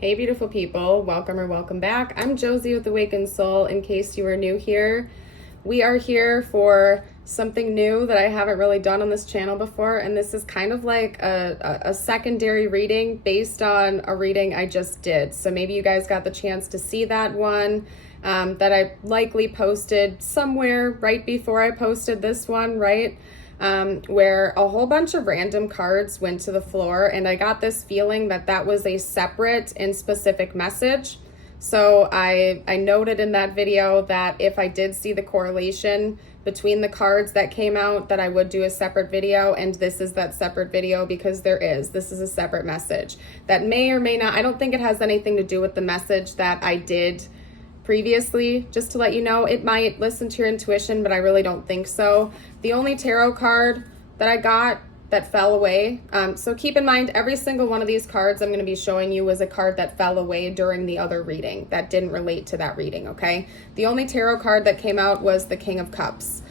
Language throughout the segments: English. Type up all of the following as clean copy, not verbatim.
Hey beautiful people, welcome or welcome back. I'm Josie with Awakened Soul. In case you are new here, we are here for something new that I haven't really done on this channel before, and this is kind of like a secondary reading based on a reading I just did. So maybe you guys got the chance to see that one that I likely posted somewhere right before I posted this one, right? Where a whole bunch of random cards went to the floor, and I got this feeling that that was a separate and specific message. So I noted in that video that if I did see the correlation between the cards that came out, that I would do a separate video, and this is that separate video because this is a separate message that may or may not, I don't think it has anything to do with the message that I did previously. Just to let you know, it might listen to your intuition, but I really don't think so. The only tarot card that I got that fell away, so keep in mind every single one of these cards I'm going to be showing you was a card that fell away during the other reading that didn't relate to that reading, okay? The only tarot card that came out was the King of Cups.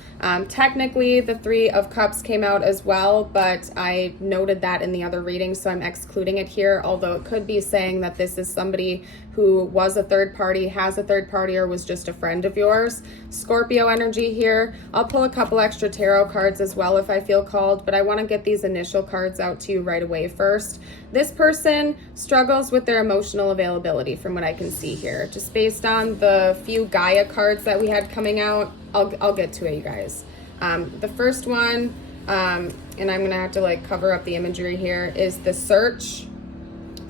Technically the Three of Cups came out as well, but I noted that in the other reading, so I'm excluding it here, although it could be saying that this is somebody who was a third party, has a third party, or was just a friend of yours. Scorpio energy here. I'll pull a couple extra tarot cards as well if I feel called, but I want to get these initial cards out to you right away first. This person struggles with their emotional availability from what I can see here. Just based on the few Gaia cards that we had coming out, I'll get to it, you guys. The first one, and I'm going to have to like cover up the imagery here, is the Search.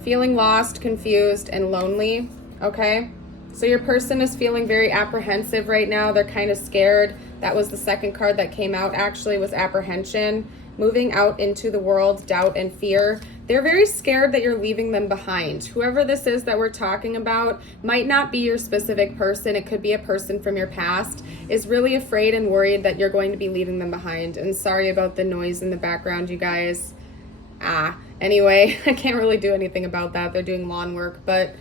Feeling lost, confused, and lonely, okay? So your person is feeling very apprehensive right now. They're kind of scared. That was the second card that came out, actually, was apprehension. Moving out into the world, doubt and fear. They're very scared that you're leaving them behind. Whoever this is that we're talking about might not be your specific person. It could be a person from your past, is really afraid and worried that you're going to be leaving them behind. And sorry about the noise in the background, you guys. Anyway, I can't really do anything about that. They're doing lawn work, but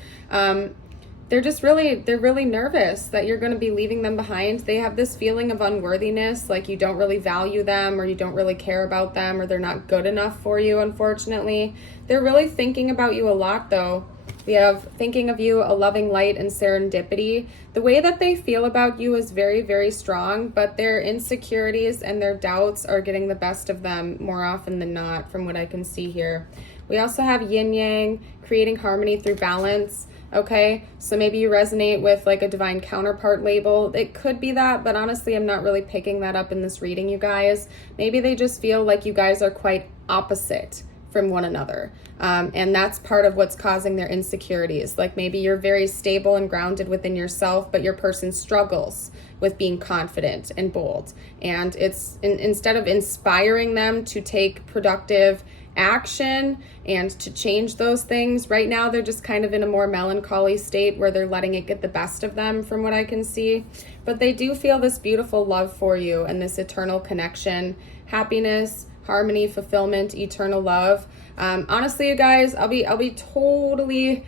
they're really nervous that you're going to be leaving them behind. They have this feeling of unworthiness, like you don't really value them, or you don't really care about them, or they're not good enough for you, unfortunately. They're really thinking about you a lot, though. We have thinking of you, a loving light, and serendipity. The way that they feel about you is very, very strong, but their insecurities and their doubts are getting the best of them more often than not, from what I can see here. We also have yin yang, creating harmony through balance. Okay, so maybe you resonate with like a divine counterpart label. It could be that, but honestly, I'm not really picking that up in this reading, you guys. Maybe they just feel like you guys are quite opposite from one another. And that's part of what's causing their insecurities. Like maybe you're very stable and grounded within yourself, but your person struggles with being confident and bold. And it's instead of inspiring them to take productive action and to change those things, right now they're just kind of in a more melancholy state where they're letting it get the best of them, from what I can see. But they do feel this beautiful love for you and this eternal connection, happiness, harmony, fulfillment, eternal love. Honestly, you guys, I'll be totally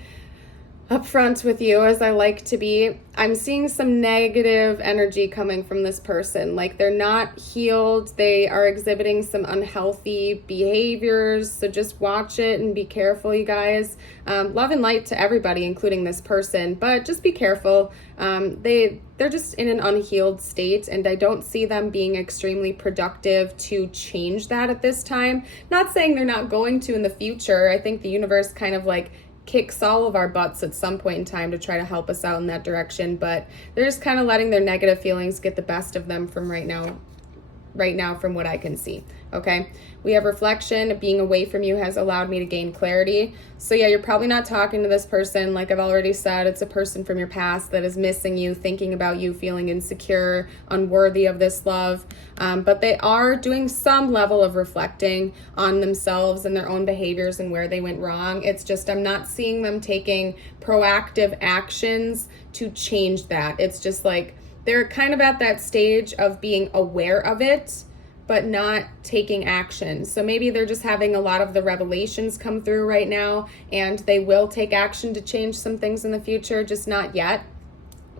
upfront with you, as I like to be. I'm seeing some negative energy coming from this person. Like they're not healed. They are exhibiting some unhealthy behaviors. So just watch it and be careful, you guys. Love and light to everybody, including this person, but just be careful. They're just in an unhealed state, and I don't see them being extremely productive to change that at this time. Not saying they're not going to in the future. I think the universe kind of like kicks all of our butts at some point in time to try to help us out in that direction, but they're just kind of letting their negative feelings get the best of them from right now from what I can see. Okay, we have reflection. Being away from you has allowed me to gain clarity. So yeah, you're probably not talking to this person. Like I've already said, it's a person from your past that is missing you, thinking about you, feeling insecure, unworthy of this love. But they are doing some level of reflecting on themselves and their own behaviors and where they went wrong. It's just I'm not seeing them taking proactive actions to change that. It's just like they're kind of at that stage of being aware of it, but not taking action. So maybe they're just having a lot of the revelations come through right now, and they will take action to change some things in the future, just not yet.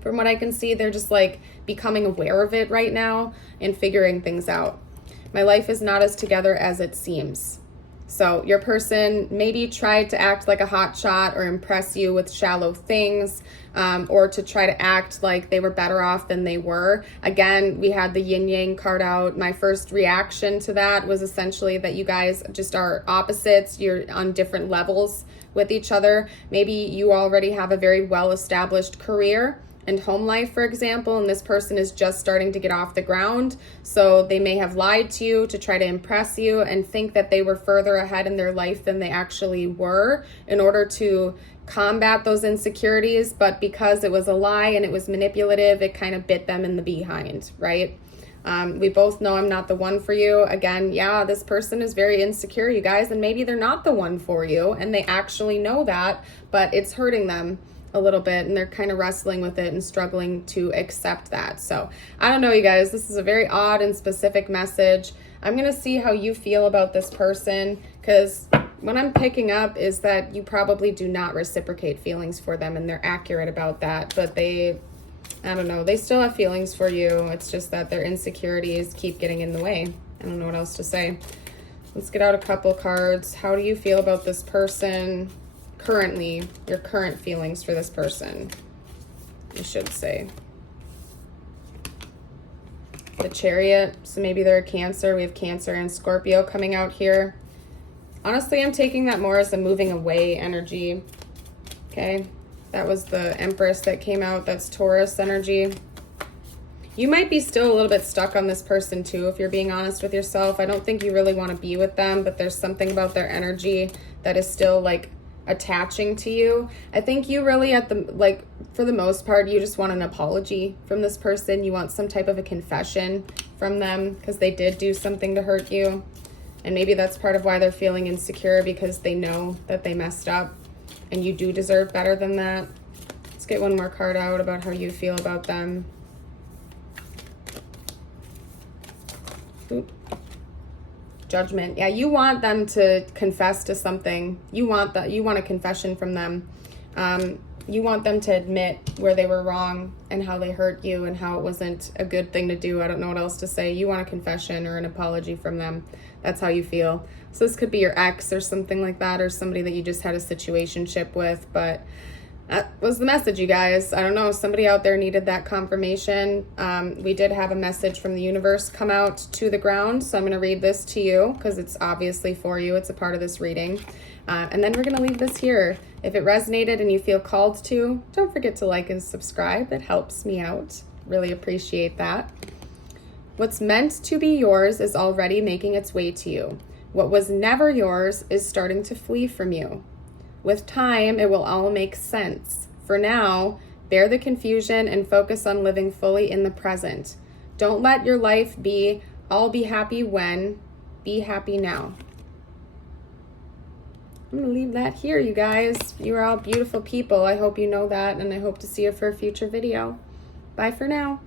From what I can see, they're just like becoming aware of it right now and figuring things out. My life is not as together as it seems. So your person maybe tried to act like a hotshot or impress you with shallow things, or to try to act like they were better off than they were. Again, we had the yin yang card out. My first reaction to that was essentially that you guys just are opposites. You're on different levels with each other. Maybe you already have a very well-established career and home life, for example, and this person is just starting to get off the ground. So they may have lied to you to try to impress you and think that they were further ahead in their life than they actually were in order to combat those insecurities. But because it was a lie and it was manipulative, it kind of bit them in the behind, right? We both know I'm not the one for you. Again, yeah, this person is very insecure, you guys, and maybe they're not the one for you and they actually know that, but it's hurting them a little bit and they're kind of wrestling with it and struggling to accept that. So I don't know, you guys, this is a very odd and specific message. I'm going to see how you feel about this person, because what I'm picking up is that you probably do not reciprocate feelings for them, and they're accurate about that, but they, I don't know, they still have feelings for you. It's just that their insecurities keep getting in the way. I don't know what else to say. Let's get out a couple cards. How do you feel about this person currently? Your current feelings for this person, you should say. The Chariot, so maybe they're a Cancer. We have Cancer and Scorpio coming out here. Honestly, I'm taking that more as a moving away energy. Okay, that was the Empress that came out. That's Taurus energy. You might be still a little bit stuck on this person too, if you're being honest with yourself. I don't think you really want to be with them, but there's something about their energy that is still like attaching to you. I think you really for the most part, you just want an apology from this person. You want some type of a confession from them because they did do something to hurt you. And maybe that's part of why they're feeling insecure, because they know that they messed up and you do deserve better than that. Let's get one more card out about how you feel about them. Oop. Judgment. Yeah, you want them to confess to something. You want a confession from them. You want them to admit where they were wrong and how they hurt you and how it wasn't a good thing to do. I don't know what else to say. You want a confession or an apology from them. That's how you feel. So this could be your ex or something like that, or somebody that you just had a situationship with, but that was the message, you guys. I don't know, somebody out there needed that confirmation. We did have a message from the universe come out to the ground, so I'm going to read this to you because it's obviously for you. It's a part of this reading. And then we're going to leave this here. If it resonated and you feel called to, don't forget to like and subscribe. It helps me out. Really appreciate that. What's meant to be yours is already making its way to you. What was never yours is starting to flee from you. With time, it will all make sense. For now, bear the confusion and focus on living fully in the present. Don't let your life be, I'll be happy when, be happy now. I'm going to leave that here, you guys. You are all beautiful people. I hope you know that, and I hope to see you for a future video. Bye for now.